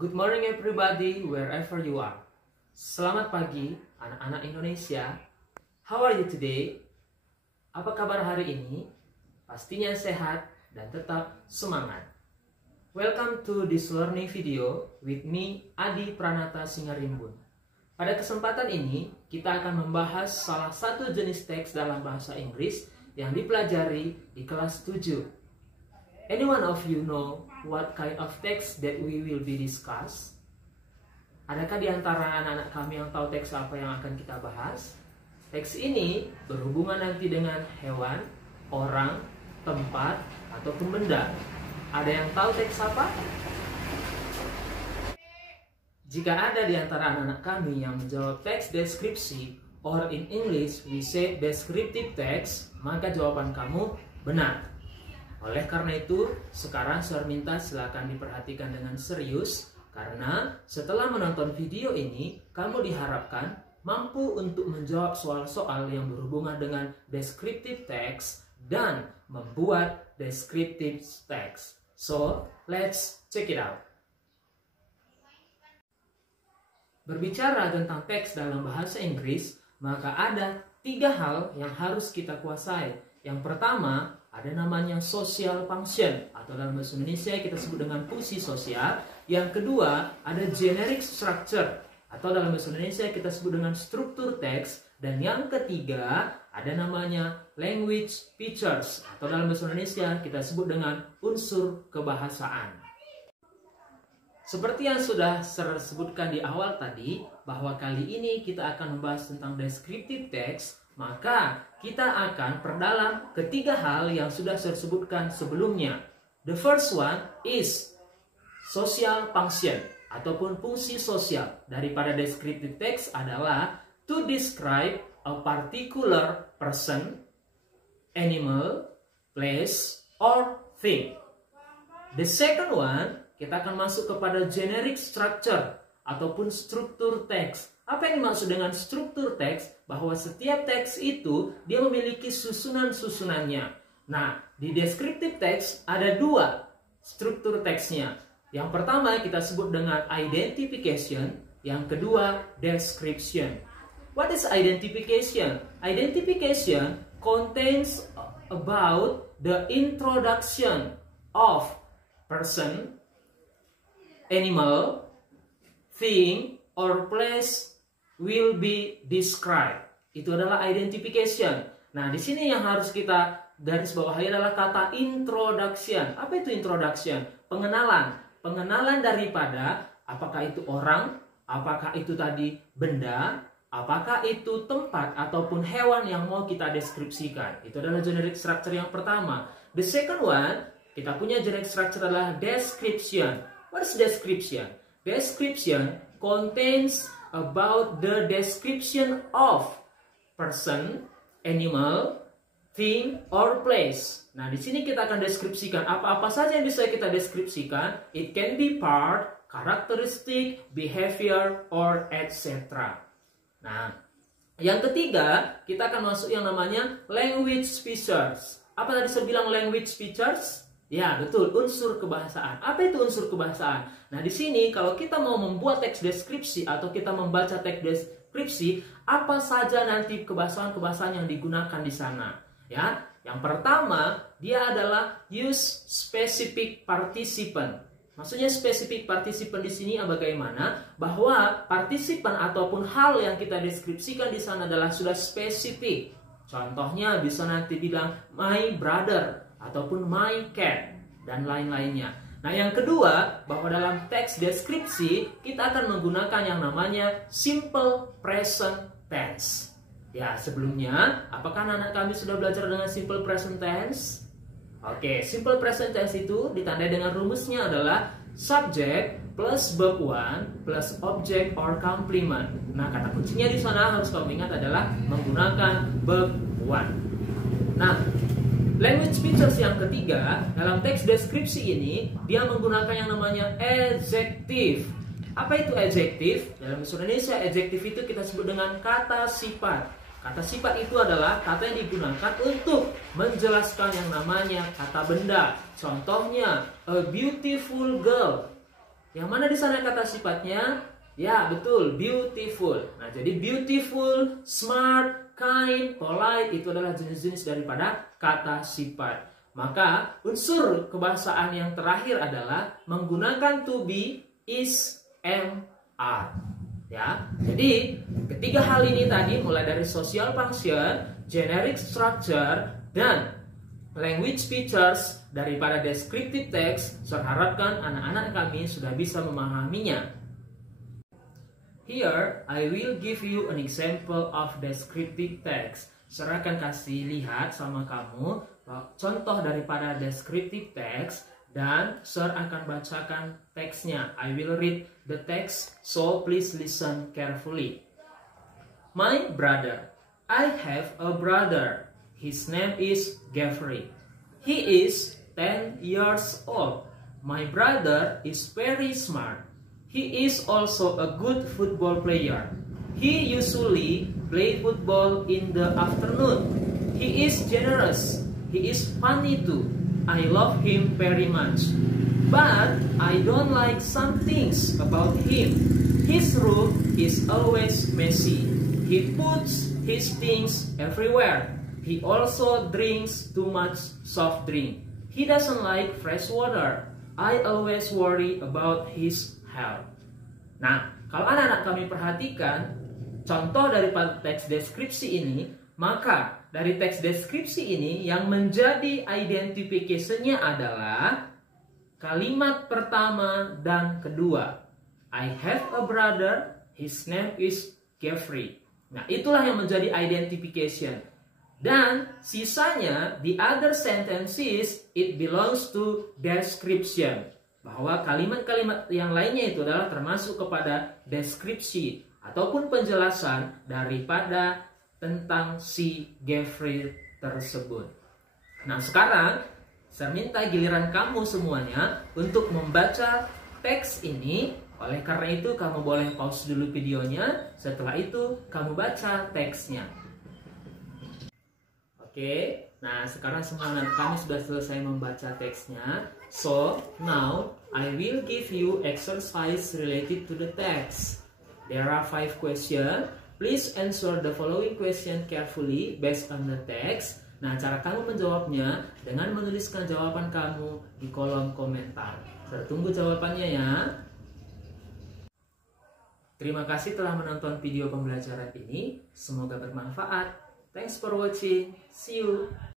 Good morning everybody, wherever you are. Selamat pagi, anak-anak Indonesia. How are you today? Apa kabar hari ini? Pastinya sehat dan tetap semangat. Welcome to this learning video with me, Adi Pranata Singarimbun. Pada kesempatan ini, kita akan membahas salah satu jenis teks dalam bahasa Inggris yang dipelajari di kelas 7. Anyone of you know what kind of text that we will be discuss? Adakah di antara anak-anak kami yang tahu teks apa yang akan kita bahas? Teks ini berhubungan nanti dengan hewan, orang, tempat, ataupun benda. Ada yang tahu teks apa? Jika ada di antara anak-anak kami yang menjawab teks deskripsi, or in English we say descriptive text, maka jawaban kamu benar. Oleh karena itu, sekarang saya minta silakan diperhatikan dengan serius, karena setelah menonton video ini, kamu diharapkan mampu untuk menjawab soal-soal yang berhubungan dengan descriptive text dan membuat descriptive text. So, let's check it out. Berbicara tentang teks dalam bahasa Inggris, maka ada 3 hal yang harus kita kuasai. Yang pertama, ada namanya social function, atau dalam bahasa Indonesia kita sebut dengan fungsi sosial. Yang kedua, ada generic structure, atau dalam bahasa Indonesia kita sebut dengan struktur teks. Dan yang ketiga, ada namanya language features, atau dalam bahasa Indonesia kita sebut dengan unsur kebahasaan. Seperti yang sudah saya sebutkan di awal tadi, bahwa kali ini kita akan membahas tentang descriptive text, maka kita akan perdalam ketiga hal yang sudah saya sebutkan sebelumnya. The first one is social function, ataupun fungsi sosial daripada descriptive text adalah to describe a particular person, animal, place, or thing. The second one, kita akan masuk kepada generic structure, ataupun struktur teks. Apa yang dimaksud dengan struktur teks? Bahwa setiap teks itu dia memiliki susunan-susunannya. Nah, di descriptive text ada 2 struktur teksnya. Yang pertama kita sebut dengan identification, yang kedua description. What is identification? Identification contains about the introduction of person, animal, thing, or place will be described. Itu adalah identification. Nah, di sini yang harus kita garis bawahi adalah kata introduction. Apa itu introduction? Pengenalan. Pengenalan daripada apakah itu orang, apakah itu tadi benda, apakah itu tempat ataupun hewan yang mau kita deskripsikan. Itu adalah generic structure yang pertama. The second one, kita punya generic structure adalah description. What is description? Description contains about the description of person, animal, thing, or place. Nah, di sini kita akan deskripsikan apa-apa saja yang bisa kita deskripsikan. It can be part, characteristic, behavior, or etc. Nah, yang ketiga, kita akan masuk yang namanya language features. Apa tadi saya bilang language features? Ya, betul, unsur kebahasaan. Apa itu unsur kebahasaan? Nah, di sini kalau kita mau membuat teks deskripsi atau kita membaca teks deskripsi, apa saja nanti kebahasaan-kebahasaan yang digunakan di sana? Ya, yang pertama, dia adalah use specific participant. Maksudnya specific participant di sini bagaimana? Bahwa partisipan ataupun hal yang kita deskripsikan di sana adalah sudah spesifik. Contohnya bisa nanti bilang my brother, ataupun my cat, dan lain-lainnya. Nah, yang kedua, bahwa dalam teks deskripsi kita akan menggunakan yang namanya simple present tense. Ya, sebelumnya, apakah anak-anak kami sudah belajar dengan simple present tense? Oke, simple present tense itu ditandai dengan rumusnya adalah subject plus verb 1 plus object or complement. Nah, kata kuncinya di sana harus kamu ingat adalah menggunakan verb 1. Nah, language features yang ketiga, dalam teks deskripsi ini, dia menggunakan yang namanya adjective. Apa itu adjective? Dalam bahasa Indonesia, adjective itu kita sebut dengan kata sifat. Kata sifat itu adalah kata yang digunakan untuk menjelaskan yang namanya kata benda. Contohnya, a beautiful girl. Yang mana di sana kata sifatnya? Ya, betul, beautiful. Nah, jadi beautiful, smart, kind, polite itu adalah jenis-jenis daripada kata sifat. Maka unsur kebahasaan yang terakhir adalah menggunakan to be, is, am, are. Ya, jadi ketiga hal ini tadi mulai dari social function, generic structure, dan language features daripada descriptive text, saya harapkan anak-anak kami sudah bisa memahaminya. Here, I will give you an example of descriptive text. Saya akan kasih lihat sama kamu contoh daripada descriptive text dan Sir akan bacakan teksnya. I will read the text, so please listen carefully. My brother. I have a brother. His name is Geoffrey. He is 10 years old. My brother is very smart. He is also a good football player. He usually play football in the afternoon. He is generous. He is funny too. I love him very much. But I don't like some things about him. His room is always messy. He puts his things everywhere. He also drinks too much soft drink. He doesn't like fresh water. I always worry about his health. Nah, kalau anak-anak kami perhatikan contoh daripada teks deskripsi ini, maka dari teks deskripsi ini yang menjadi identification-nya adalah kalimat pertama dan kedua. I have a brother, his name is Geoffrey. Nah, itulah yang menjadi identification. Dan sisanya, the other sentences, it belongs to description. Bahwa kalimat-kalimat yang lainnya itu adalah termasuk kepada deskripsi ataupun penjelasan daripada tentang si Geoffrey tersebut. Nah, sekarang saya minta giliran kamu semuanya untuk membaca teks ini. Oleh karena itu, kamu boleh pause dulu videonya. Setelah itu, kamu baca teksnya. Oke, nah sekarang semua anak kami sudah selesai membaca teksnya. So, now I will give you exercise related to the text. There are 5 questions. Please answer the following question carefully based on the text. Nah, cara kamu menjawabnya dengan menuliskan jawaban kamu di kolom komentar. Saya tunggu jawabannya ya. Terima kasih telah menonton video pembelajaran ini. Semoga bermanfaat. Thanks for watching. See you.